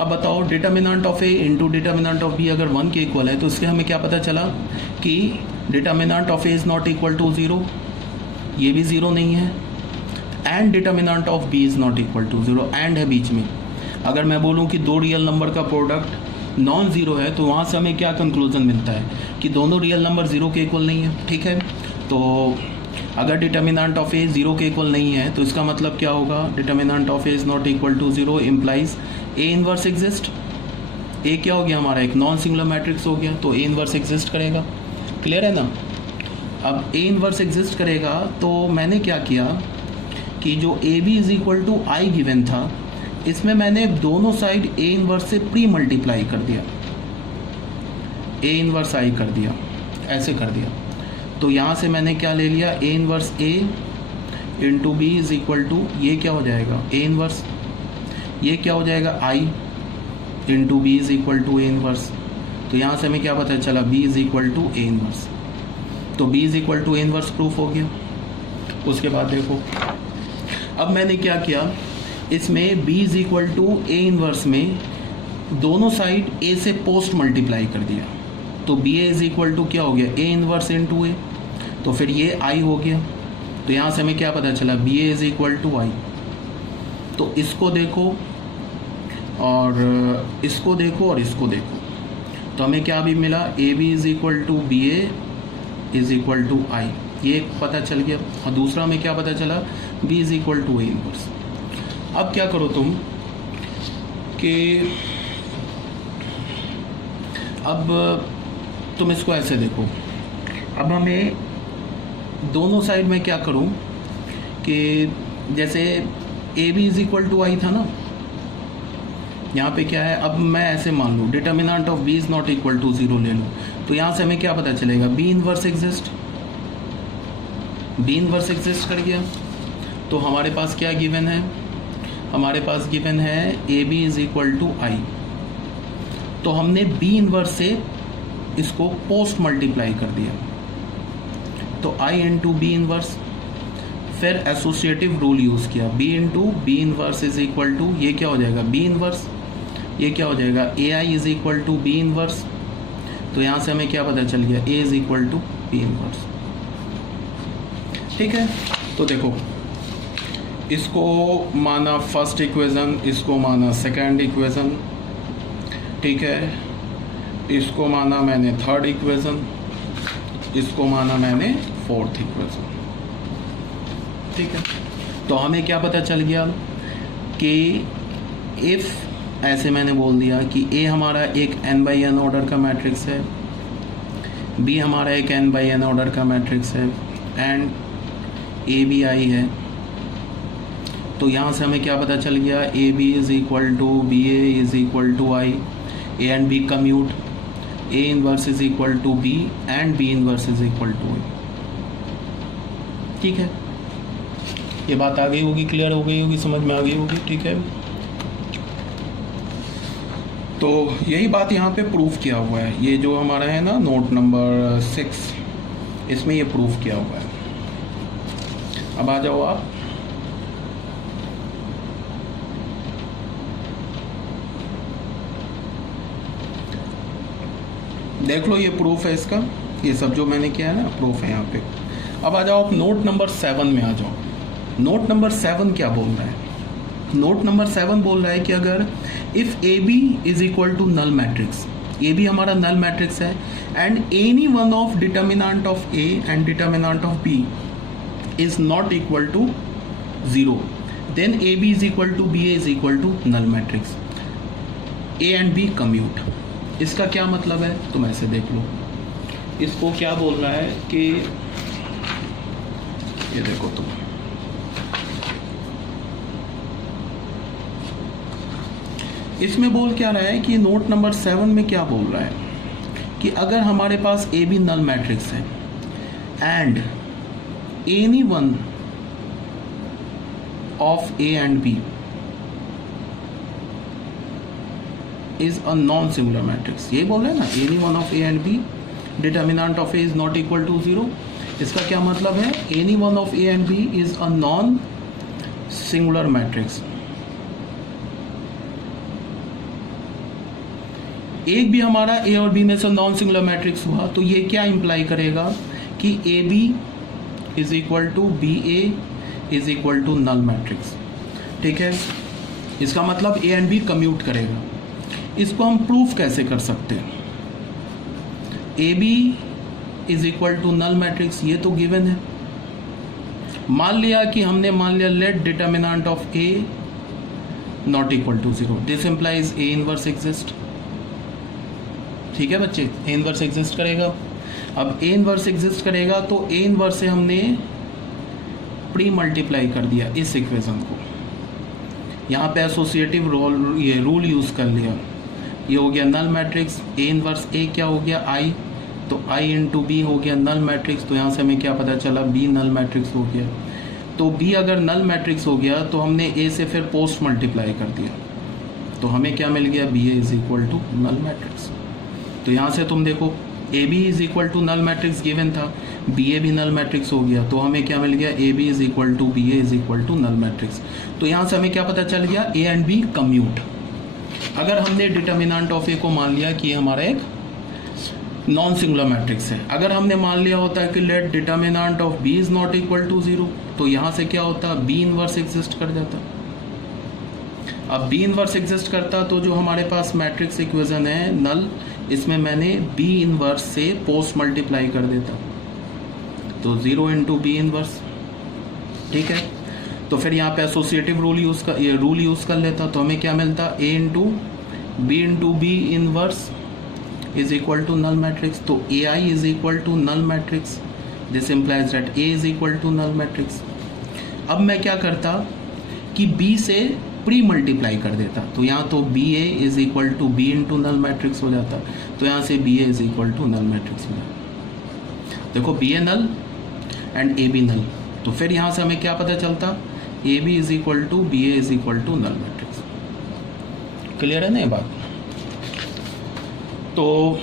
अब बताओ determinant of A into determinant of B अगर 1 के इक्वल है तो इसके हमें क्या पता चला कि determinant of A is not equal to 0, ये भी 0 नहीं है, and determinant of B is not equal to 0, and है बीच में। अगर मैं बोलूँ कि दो रियल नंबर का प्रोडक्ट नॉन ज़ीरो है तो वहाँ से हमें क्या कंक्लूजन मिलता है कि दोनों रियल नंबर 0 के इक्वल नहीं है। ठीक है, तो अगर डिटर्मिनेंट ऑफ ए 0 के इक्वल नहीं है तो इसका मतलब क्या होगा, determinant of A is not equal to 0 implies A inverse exist. A क्या हो गया हमारा, एक नॉन सिंगुलर मैट्रिक्स हो गया, तो ए इनवर्स एग्जिस्ट करेगा। क्लियर है ना। अब ए इनवर्स एग्जिस्ट करेगा तो मैंने क्या किया कि जो A B is equal to I given था, इसमें मैंने दोनों साइड ए इनवर्स से प्री मल्टीप्लाई कर दिया, ए इनवर्स आई कर दिया, ऐसे कर दिया। तो यहाँ से मैंने क्या ले लिया, A inverse A into B is equal to, ये क्या हो जाएगा ए इनवर्स, ये क्या हो जाएगा I into B is equal to A inverse. तो यहाँ से हमें क्या पता चला, B is equal to A inverse. तो B is equal to A inverse proof हो गया। उसके बाद देखो, अब मैंने क्या किया, इसमें b is equal to A inverse में दोनों साइड a से पोस्ट मल्टीप्लाई कर दिया, तो B A is equal to क्या हो गया, ए इनवर्स इंटू ए, तो फिर ये i हो गया। तो यहाँ से हमें क्या पता चला, B A is equal to I. तो इसको देखो और इसको देखो और इसको देखो, तो हमें क्या भी मिला, A B is equal to B A is equal to I, ये पता चल गया। और दूसरा हमें क्या पता चला, b is equal to A inverse. अब क्या करो तुम कि अब तुम इसको ऐसे देखो, अब हमें दोनों साइड में क्या करूं कि जैसे A B is equal to I था ना, यहाँ पे क्या है, अब मैं ऐसे मान लूँ determinant of B is not equal to 0 ले लूँ, तो यहाँ से हमें क्या पता चलेगा, B inverse exist, B inverse exist कर गया। तो हमारे पास क्या गिवन है, हमारे पास गिवन है A B is equal to I. तो हमने बी इनवर्स से इसको पोस्ट मल्टीप्लाई कर दिया, तो आई इंटू बी इनवर्स, फिर एसोसिएटिव रूल यूज़ किया, B into B inverse is equal to, ये क्या हो जाएगा बी इनवर्स, ये क्या हो जाएगा A I is equal to B inverse. तो यहाँ से हमें क्या पता चल गया, A is equal to B inverse. ठीक है, तो देखो इसको माना फर्स्ट इक्वेशन, इसको माना सेकंड इक्वेशन, ठीक है, इसको माना मैंने थर्ड इक्वेशन, इसको माना मैंने फोर्थ इक्वेशन। ठीक है, तो हमें क्या पता चल गया कि इफ़ ऐसे मैंने बोल दिया कि ए हमारा एक n बाई n ऑर्डर का मैट्रिक्स है, बी हमारा एक n बाई n ऑर्डर का मैट्रिक्स है, एंड ए बी आई है। तो यहाँ से हमें क्या पता चल गया, A B is equal to B A is equal to I, A and B commute, A inverse is equal to B and B inverse is equal to A. ठीक है, ये बात आ गई होगी, क्लियर हो गई होगी, समझ में आ गई होगी। ठीक है, तो यही बात यहाँ पे प्रूफ किया हुआ है, ये जो हमारा है ना नोट नंबर 6, इसमें ये प्रूफ किया हुआ है। अब आ जाओ आप, देख लो, ये प्रूफ है इसका, ये सब जो मैंने किया है ना प्रूफ है यहाँ पे। अब आ जाओ आप नोट नंबर 7 में आ जाओ। नोट नंबर 7 क्या बोल रहा है, नोट नंबर 7 बोल रहा है कि अगर if A B is equal to null matrix, A B हमारा नल मैट्रिक्स है, and any one of determinant of A and determinant of B is not equal to 0, then A B is equal to B A is equal to null matrix, A and B commute. इसका क्या मतलब है, तुम ऐसे देख लो, इसको क्या बोल रहा है कि ये देखो तुम, इसमें बोल क्या रहा है कि नोट नंबर 7 में क्या बोल रहा है कि अगर हमारे पास ए बी नल मैट्रिक्स है and any one of A and B is a non singular matrix, ये बोल रहे हैं ना, any one of A and B determinant of A is not equal to 0। इसका क्या मतलब है, any one of A and B is a non singular matrix. एक भी हमारा ए और बी में से नॉन सिंगुलर मैट्रिक्स हुआ तो ये क्या इंप्लाई करेगा कि A B is equal to B A is equal to null matrix. ठीक है, इसका मतलब ए एंड बी कम्यूट करेगा। इसको हम प्रूफ कैसे कर सकते हैं? A B is equal to null matrix, ये तो गिवन है। मान लिया कि हमने मान लिया let determinant of A not equal to 0, this implies A inverse exist. ठीक है बच्चे, ए इनवर्स एग्जिस्ट करेगा। अब ए इनवर्स एग्जिस्ट करेगा तो ए इनवर्स से हमने प्री मल्टीप्लाई कर दिया इस इक्वेशन को, यहाँ पे एसोसिएटिव रूल यूज कर लिया। ये हो गया नल मैट्रिक्स। ए इनवर्स ए क्या हो गया? आई, तो आई इंटू बी हो गया नल मैट्रिक्स। तो यहाँ से हमें क्या पता चला? बी नल मैट्रिक्स हो गया। तो बी अगर नल मैट्रिक्स हो गया तो हमने ए से फिर पोस्ट मल्टीप्लाई कर दिया, तो हमें क्या मिल गया? B A is equal to null matrix. तो यहाँ से तुम देखो A B is equal to null matrix given था, बी ए भी नल मैट्रिक्स हो गया, तो हमें क्या मिल गया? A B is equal to B A is equal to null matrix. तो यहाँ से हमें क्या पता चल गया? A and B commute. अगर हमने डिटर्मिनेंट ऑफ ए को मान लिया कि हमारा एक नॉन सिंगुलर मैट्रिक्स है, अगर हमने मान लिया होता है कि let determinant of B is not equal to 0, तो यहाँ से क्या होता? बी इनवर्स एग्जिस्ट कर जाता। अब बी इनवर्स एग्जिस्ट करता तो जो हमारे पास मैट्रिक्स इक्वेशन है नल, इसमें मैंने बी इनवर्स से पोस्ट मल्टीप्लाई कर देता, तो 0 इंटू बी इनवर्स। ठीक है, तो फिर यहाँ पे एसोसिएटिव रूल यूज़ कर लेता, तो हमें क्या मिलता? A into B inverse is equal to null matrix. तो A I is equal to null matrix, this implies that A is equal to null matrix. अब मैं क्या करता कि बी से प्री मल्टीप्लाई कर देता, तो यहाँ तो B A is equal to B into null matrix हो जाता, तो यहाँ से B A is equal to null matrix हो जाता। देखो B A null and A B null, तो फिर यहाँ से हमें क्या पता चलता? A B is equal to B A is equal to null matrix. Clear है ना ये बात? तो